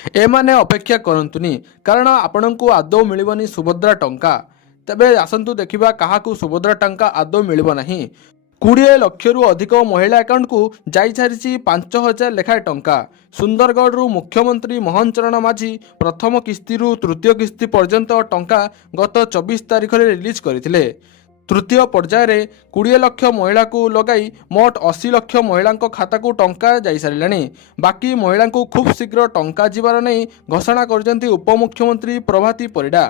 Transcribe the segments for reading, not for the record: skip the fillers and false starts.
एमाने अपेक्षा करंतुनी कारण आपणଙ୍କୁ आदौ मिलिबनी सुभद्रा टंका। तेबे आसंतु देखिबा काहाकू सुभद्रा टंका आदौ मिलिब नाही। 20 लक्षरू अधिक महिला अकाउंट को जाई छारिछि 5000 लेखाए टंका। सुंदरगढ़ मुख्यमंत्री मोहन चरण माझी प्रथम किस्ती तृतीय किस्ती पर्यंत टंका गत 24 तारिख में रिलीज करथिले। तृतीय पर्याय 20 लक्ष महिला को लगाई मोट 80 लक्ष महिला खाता को टंका जाई सारिलानी। बाकी महिला को खूब शीघ्र टंका जीवार नहीं घोषणा करजंती उपमुख्यमंत्री प्रभाती परिडा।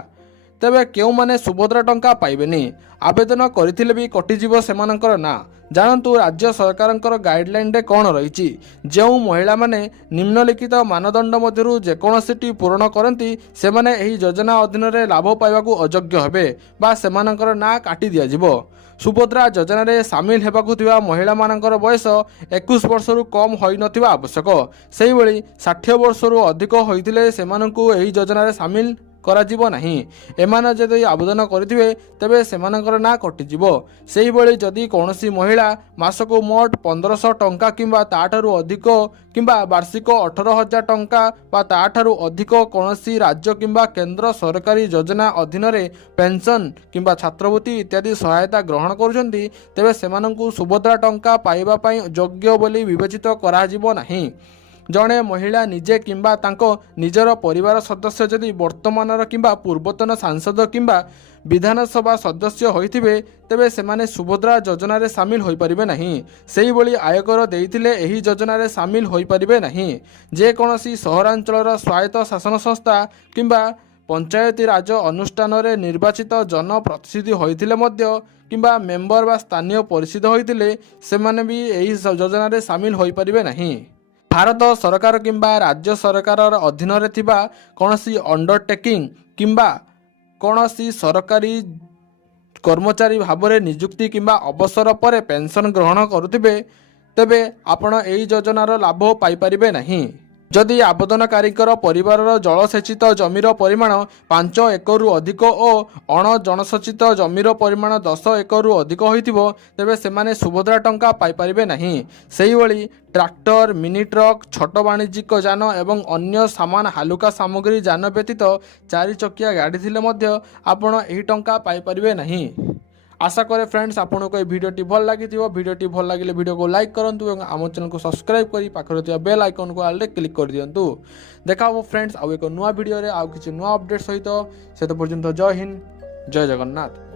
तेबे केउ माने सुभद्रा टंका पाइबेनी आवेदन करथिले भी कटिजीव सेमानकर ना। जानतु राज्य सरकारंकर गाइडलाइन रे कौन रही। जो महिला माने निम्नलिखित मानदंड मध्यरु जेकोनोसीटी पूरण करती से माने एही योजना अधीन रे लाभ पाइबाकू अयोग्य हेबे बा सेमानकर ना काटी दिया जिवो। सुभद्रा योजना रे सामिल हेबाकू थिबा महिला मानकर बयस 21 वर्षरु कम होई नथिबा आवश्यक। सेही भली 60 वर्षरु अधिक होइथिले सेमानकू एही योजना रे सामिल कराजिबो नाही। एमाने जदि आवेदन करिथिबे तेबे सेमानकर ना कटिजिबो। सेही भली जदि कोनोसी महिला मासको मोट 1500 टंका किंबा ताठारु अधिक किंबा वार्षिक 18000 टंका बा ताठारु अधिक कोनोसी राज्य किंबा केंद्र सरकारी योजना अधीन रे पेंशन किंबा छात्रवृत्ति इत्यादि सहायता ग्रहण करुछंती तेबे सेमानकू सुभद्रा टंका पाइबा पई योग्य बोली विवेचित कराजिबो नाही। जड़े महिला निजे किंबा तांको निजर परिवार सदस्य जदि वर्तमानर किंबा पूर्वतन सांसद किंबा विधानसभा सदस्य होइथिबे तेबे सेमाने सुभद्रा योजना रे सामिल होई परिबे नहीं। सेही भली आयकर देइथिले एही योजना रे सामिल होई परिबे नहीं। जे कोनोसी सहरांचलर स्वायत्त शासन संस्था किंबा पंचायती राज अनुष्ठान रे निर्वाचित जनप्रतिनिधि होइथिले मध्य किंबा मेंबर बा स्थानीय परिषद होइथिले सेमाने भी एही योजना रे सामिल होई परिबे नहीं। भारत सरकार किंबा राज्य सरकार अधीन रे थिबा कोनोसी अंडरटेकिंग किंबा कोनोसी सरकारी कर्मचारी भाबरे नियुक्ति किंबा अवसर पर पेंशन ग्रहण करुथिबे तेबे आपण एही योजनार लाभ पाई परिबे नहीं। जदि आवेदनकारीकर परिवार जलसेचित जमीर परिमाण 5 एकरु अधिक और अण जनसेचित जमीर परिमाण 10 एकरु अधिक होइथिबो तेबे सेमाने सुभद्रा टंका पाई परिबे नहीं। सेही भली ट्रैक्टर मिनी ट्रक छोट वाणिज्यिक यान एवं अन्य सामान हालुका सामग्री यान व्यतीत 4 चकिया गाड़ी थिले मध्य आपण एही टंका पाई परिबे नहीं। आशा करे फ्रेंड्स आपको ये वीडियोटी भल लगी। वीडियोटी भल लगे वीडियो को लाइक करूँ और आम चैनल को सब्सक्राइब करी पाखरे बेल आइकन को आले क्लिक कर दिंतु। देखा फ्रेंड्स आउ एक नुआ वीडियो रे आउ किछि नुआ अपडेट सहित से पर्यंत जय हिंद जय जगन्नाथ।